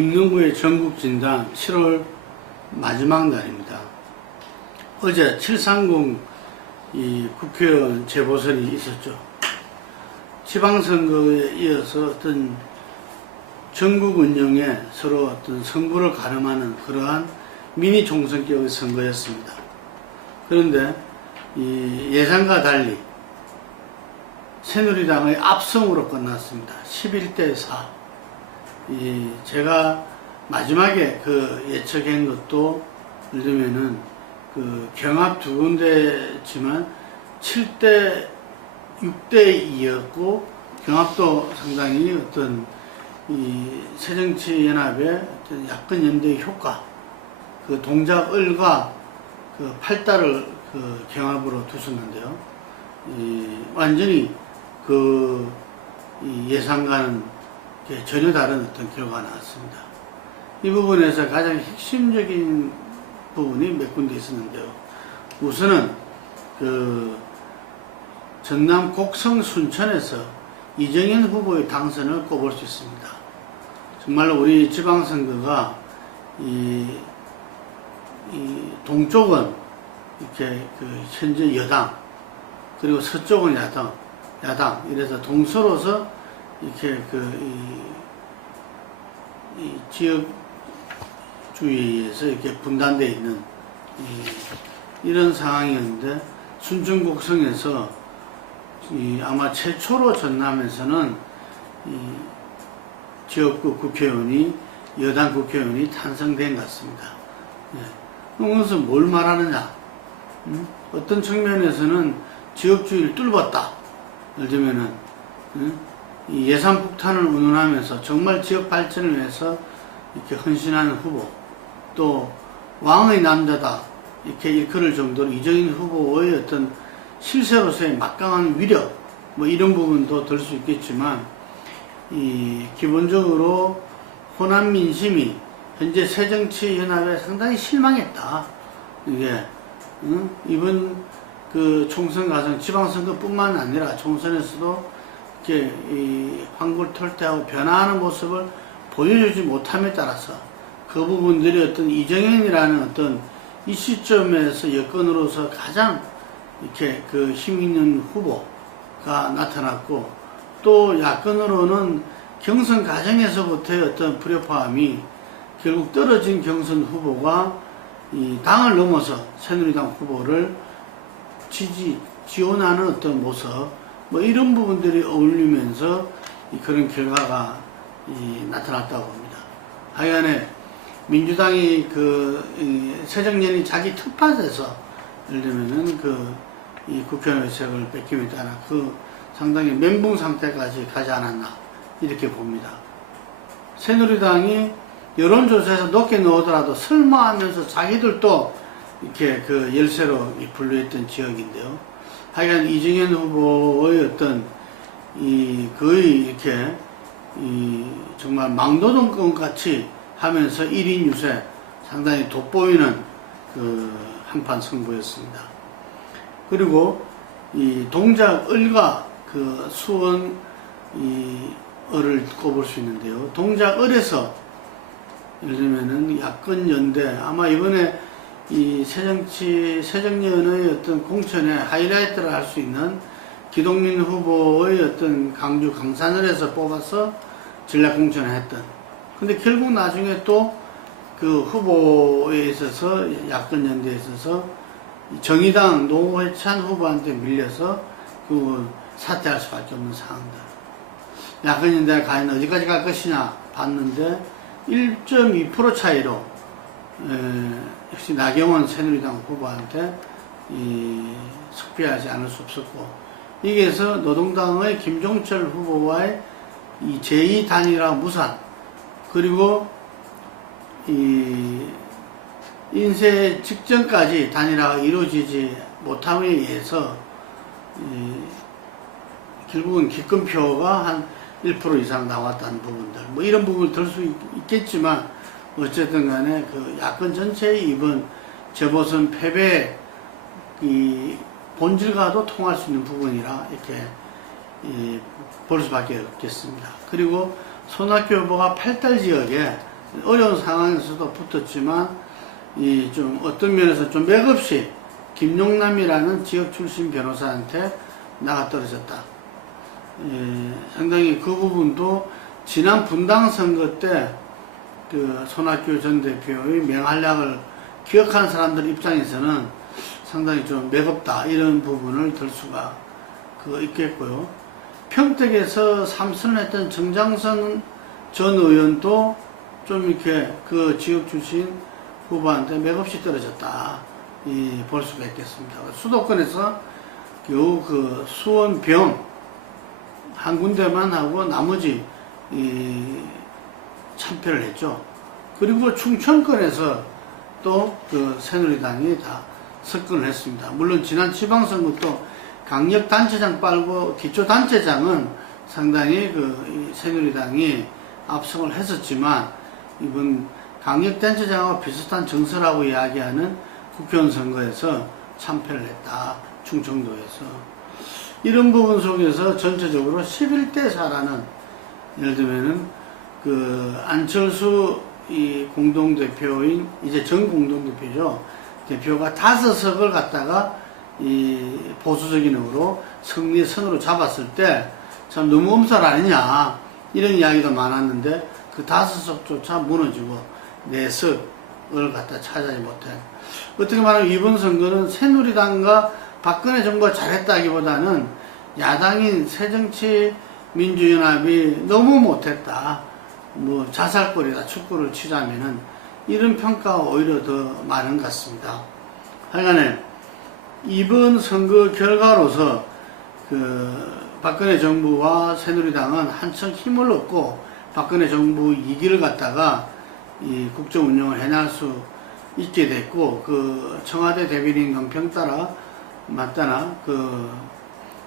김능구의 전국 진단 7월 마지막 날입니다. 어제 730 이 국회의원 재보선이 있었죠. 지방선거에 이어서 어떤 전국 운영에 서로 어떤 승부를 가름하는 그러한 미니 총선격의 선거였습니다. 그런데 이 예상과 달리 새누리당의 압승으로 끝났습니다. 11대 4. 이 제가 마지막에 그 예측한 것도 예를 들면은 그 경합 두 군데지만 7대 6대 2였고 경합도 상당히 어떤 이 새정치연합의 어떤 연대의 효과 그 동작을과 그 팔다를 그 경합으로 두었는데요. 이 완전히 그이 예상과는 전혀 다른 어떤 결과가 나왔습니다. 이 부분에서 가장 핵심적인 부분이 몇 군데 있었는데요. 우선은 그 전남 곡성 순천에서 이정현 후보의 당선을 꼽을 수 있습니다. 정말로 우리 지방선거가 이, 이 동쪽은 이렇게 그 현재 여당 그리고 서쪽은 야당 야당 이래서 동서로서 이렇게 그 이, 이 지역주의에서 이렇게 분단되어 있는 이, 이런 상황이었는데 순천곡성에서 이 아마 최초로 전남에서는 이 지역구 국회의원이 여당 국회의원이 탄생된 것 같습니다. 예. 그것은 뭘 말하느냐? 음? 어떤 측면에서는 지역주의를 뚫었다. 예를 들면은 음? 이 예산 폭탄을 운운하면서 정말 지역 발전을 위해서 이렇게 헌신하는 후보 또 왕의 남자다 이렇게 일컬을 정도로 이정인 후보의 어떤 실세로서의 막강한 위력 뭐 이런 부분도 들 수 있겠지만 이 기본적으로 호남 민심이 현재 새정치연합에 상당히 실망했다 이게 응? 이번 그 총선 과정 지방선거뿐만 아니라 총선에서도 이렇게 이 황골탈퇴하고 변화하는 모습을 보여주지 못함에 따라서 그 부분들이 어떤 이정현이라는 어떤 이 시점에서 여건으로서 가장 이렇게 그 힘 있는 후보가 나타났고 또 야권으로는 경선 과정에서부터의 어떤 불협화음이 결국 떨어진 경선 후보가 이 당을 넘어서 새누리당 후보를 지지 지원하는 어떤 모습 뭐 이런 부분들이 어울리면서 이 그런 결과가 이 나타났다고 봅니다. 하여간에 민주당이 그 새정년이 자기 텃밭에서 예를 들면은 그 이 국회의원 의석을 뺏김에 따라 그 상당히 멘붕 상태까지 가지 않았나 이렇게 봅니다. 새누리당이 여론조사에서 높게 나오더라도 설마 하면서 자기들도 이렇게 그 열세로 분류했던 지역인데요. 하여간 이정현 후보의 어떤 이 거의 이렇게 이 정말 망도동권 같이 하면서 1인 유세 상당히 돋보이는 그 한판 승부였습니다. 그리고 이 동작 을과 그 수원 이 을을 꼽을 수 있는데요. 동작 을에서 예를 들면은 야권 연대 아마 이번에 이 새정치 새정년의 어떤 공천에 하이라이트를 할 수 있는 기동민 후보의 어떤 강주 강산을에서 뽑아서 전략 공천을 했던. 근데 결국 나중에 또 그 후보에 있어서 야권 연대에 있어서 정의당 노회찬 후보한테 밀려서 그 사퇴할 수밖에 없는 상황들. 야권 연대가 과연 어디까지 갈 것이냐 봤는데 1.2% 차이로 에, 역시 나경원 새누리당 후보한테 이, 석패하지 않을 수 없었고 여기에서 노동당의 김종철 후보와의 이 제2단일화 무산 그리고 이 인쇄 직전까지 단일화가 이루어지지 못함에 의해서 이 결국은 기권표가 한 1% 이상 나왔다는 부분들 뭐 이런 부분을 들 수 있겠지만 어쨌든 간에 그 야권 전체의 이번 재보선 패배 이 본질과도 통할 수 있는 부분이라 이렇게 이, 볼 수밖에 없겠습니다. 그리고 손학규 후보가 팔달 지역에 어려운 상황에서도 붙었지만 이 좀 어떤 면에서 좀 맥없이 김용남이라는 지역 출신 변호사한테 나가 떨어졌다. 예, 상당히 그 부분도 지난 분당 선거 때 그 손학규 전 대표의 맹활약을 기억하는 사람들 입장에서는 상당히 좀 매겁다 이런 부분을 들 수가 그 있겠고요. 평택에서 삼선을 했던 정장선 전 의원도 좀 이렇게 그 지역 출신 후보한테 맥없이 떨어졌다 이 볼 수가 있겠습니다. 수도권에서 겨우 그 수원 병 한 군데만 하고 나머지 이 참패를 했죠. 그리고 충청권에서 또 그 새누리당이 다 석권을 했습니다. 물론 지난 지방선거도 강력단체장 빨고 기초단체장은 상당히 그이 새누리당이 압승을 했었지만 이번 강력단체장하고 비슷한 정서라고 이야기하는 국회의원 선거에서 참패를 했다. 충청도에서. 이런 부분 속에서 전체적으로 11대 4라는 예를 들면은 그 안철수 이 공동대표인 이제 전 공동대표죠. 대표가 다섯 석을 갖다가 이 보수적인 으로 승리 선으로 잡았을 때 참 너무 엄살 아니냐 이런 이야기도 많았는데 그 다섯 석조차 무너지고 네 석을 갖다 차지하지 못해. 어떻게 말하면 이번 선거는 새누리당과 박근혜 정부가 잘했다기보다는 야당인 새정치민주연합이 너무 못했다. 뭐 자살거리다 축구를 치자면은 이런 평가가 오히려 더 많은 것 같습니다. 하여간에 이번 선거 결과로서 그 박근혜 정부와 새누리당은 한층 힘을 얻고 박근혜 정부 이기를 갖다가 이 국정 운영을 해낼 수 있게 됐고 그 청와대 대변인 검평 따라 맞다나 그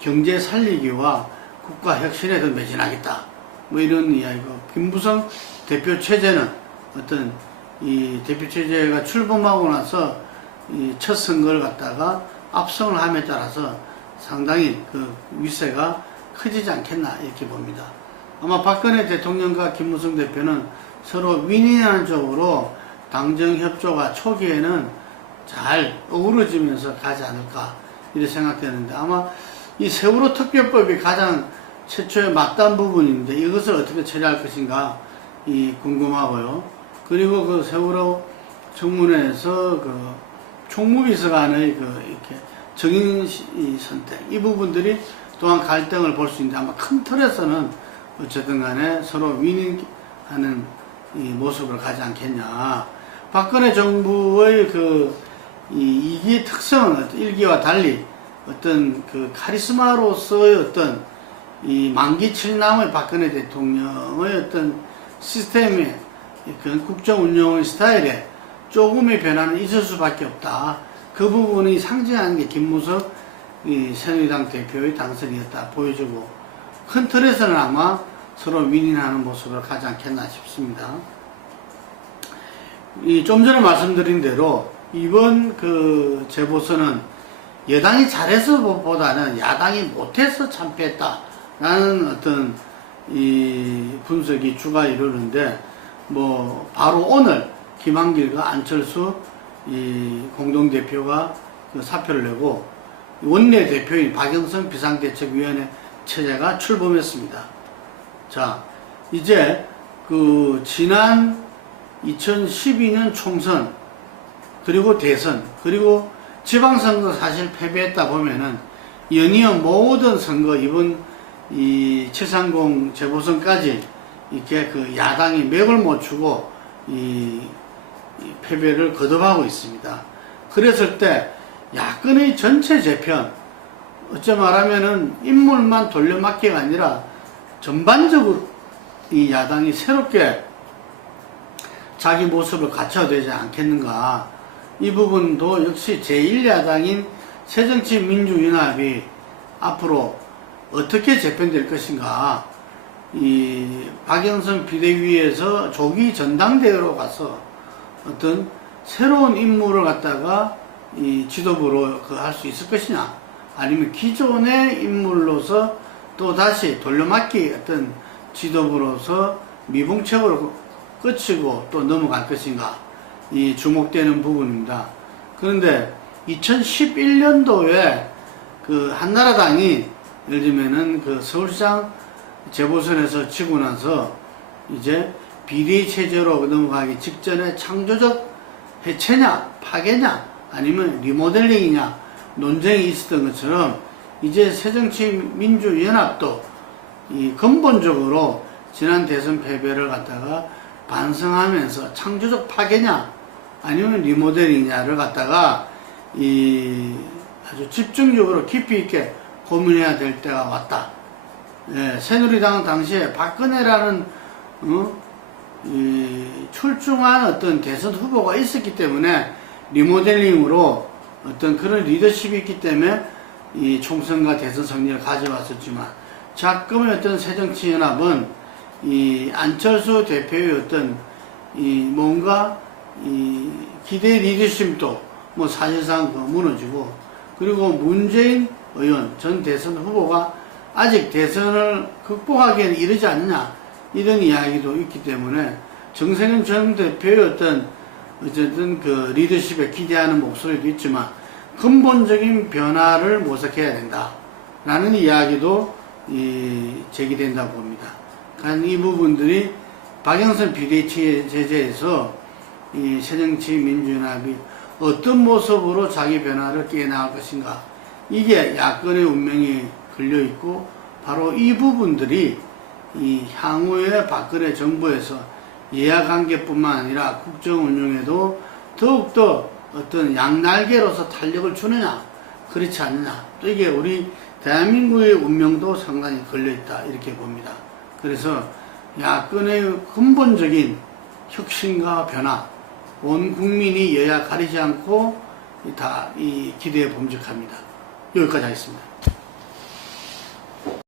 경제 살리기와 국가 혁신에 더 매진하겠다. 뭐 이런 이야기고 김부성 대표 체제는 어떤 이 대표 체제가 출범하고 나서 이 첫 선거를 갖다가 압승을 함에 따라서 상당히 그 위세가 커지지 않겠나 이렇게 봅니다. 아마 박근혜 대통령과 김무성 대표는 서로 윈윈하는 쪽으로 당정 협조가 초기에는 잘 어우러지면서 가지 않을까 이렇게 생각되는데 아마 이 세월호 특별법이 가장 최초의 맞단 부분인데 이것을 어떻게 처리할 것인가 이 궁금하고요. 그리고 그 세월호 청문회에서 그 총무비서관의 그 이렇게 정인 이 선택 이 부분들이 또한 갈등을 볼 수 있는데 아마 큰 틀에서는 어쨌든 간에 서로 이 모습을 가지 않겠냐. 박근혜 정부의 그 이, 이기 특성은 일기와 달리 어떤 그 카리스마로서의 어떤 이 만기 칠남의 박근혜 대통령의 어떤 시스템의 그 국정 운영의 스타일에 조금의 변화는 있을 수밖에 없다. 그 부분이 상징하는 게 김무석 이 새누리당 대표의 당선이었다 보여주고 큰 틀에서는 아마 서로 윈윈하는 모습을 가지 않겠나 싶습니다. 이 좀 전에 말씀드린 대로 이번 그 재보선은 여당이 잘해서 보다는 야당이 못해서 참패했다 라는 어떤 이 분석이 주가 이루는데 뭐 바로 오늘 김한길과 안철수 이 공동대표가 그 사표를 내고 원내 대표인 박영선 비상대책위원회 체제가 출범했습니다. 자, 이제 그 지난 2012년 총선 그리고 대선 그리고 지방선거 사실 패배했다 보면은 연이어 모든 선거 이번 이 730 재보선까지 이렇게 그 야당이 맥을 못 추고 이, 이 패배를 거듭하고 있습니다. 그랬을 때 야권의 전체 재편 어째 말하면은 인물만 돌려막기가 아니라 전반적으로 이 야당이 새롭게 자기 모습을 갖춰야 되지 않겠는가. 이 부분도 역시 제1야당인 새정치민주연합이 앞으로 어떻게 재편될 것인가. 이 박영선 비대위에서 조기 전당대회로 가서 어떤 새로운 인물을 갖다가 이 지도부로 그 할 수 있을 것이냐. 아니면 기존의 인물로서 또 다시 돌려막기 어떤 지도부로서 미봉책으로 끝이고 또 넘어갈 것인가 이 주목되는 부분입니다. 그런데 2011년도에 그 한나라당이 예를 들면은 그 서울시장 재보선에서 치고 나서 이제 비대위 체제로 넘어가기 직전에 창조적 해체냐 파괴냐 아니면 리모델링이냐 논쟁이 있었던 것처럼 이제 새정치민주연합도 이 근본적으로 지난 대선 패배를 갖다가 반성하면서 창조적 파괴냐 아니면 리모델링이냐를 갖다가 이 아주 집중적으로 깊이 있게 고민해야 될 때가 왔다. 예, 새누리당은 당시에 박근혜라는 어? 이 출중한 어떤 대선 후보가 있었기 때문에 리모델링으로 어떤 그런 리더십이 있기 때문에 이 총선과 대선 승리를 가져왔었지만 자금의 어떤 새정치연합은 이 안철수 대표의 어떤 이 뭔가 이 기대 리더십도 뭐 사실상 그 무너지고 그리고 문재인 의원 전 대선 후보가 아직 대선을 극복하기에는 이르지 않느냐 이런 이야기도 있기 때문에 정세균 전 대표의 어떤 어쨌든 그 리더십에 기대하는 목소리도 있지만 근본적인 변화를 모색해야 된다 라는 이야기도 이 제기된다 고 봅니다. 간이 부분들이 박영선 비대위 제재에서 이 새정치 민주연합이 어떤 모습으로 자기 변화를 깨나갈 것인가 이게 야권의 운명이 걸려 있고 바로 이 부분들이 이 향후에 박근혜 정부에서 예약관계뿐만 아니라 국정 운영에도 더욱더 어떤 양날개로서 탄력을 주느냐 그렇지 않느냐 또 이게 우리 대한민국의 운명도 상당히 걸려있다 이렇게 봅니다. 그래서 야권의 근본적인 혁신과 변화 온 국민이 여야 가리지 않고 다 이 기대에 범접합니다. 여기까지 하겠습니다.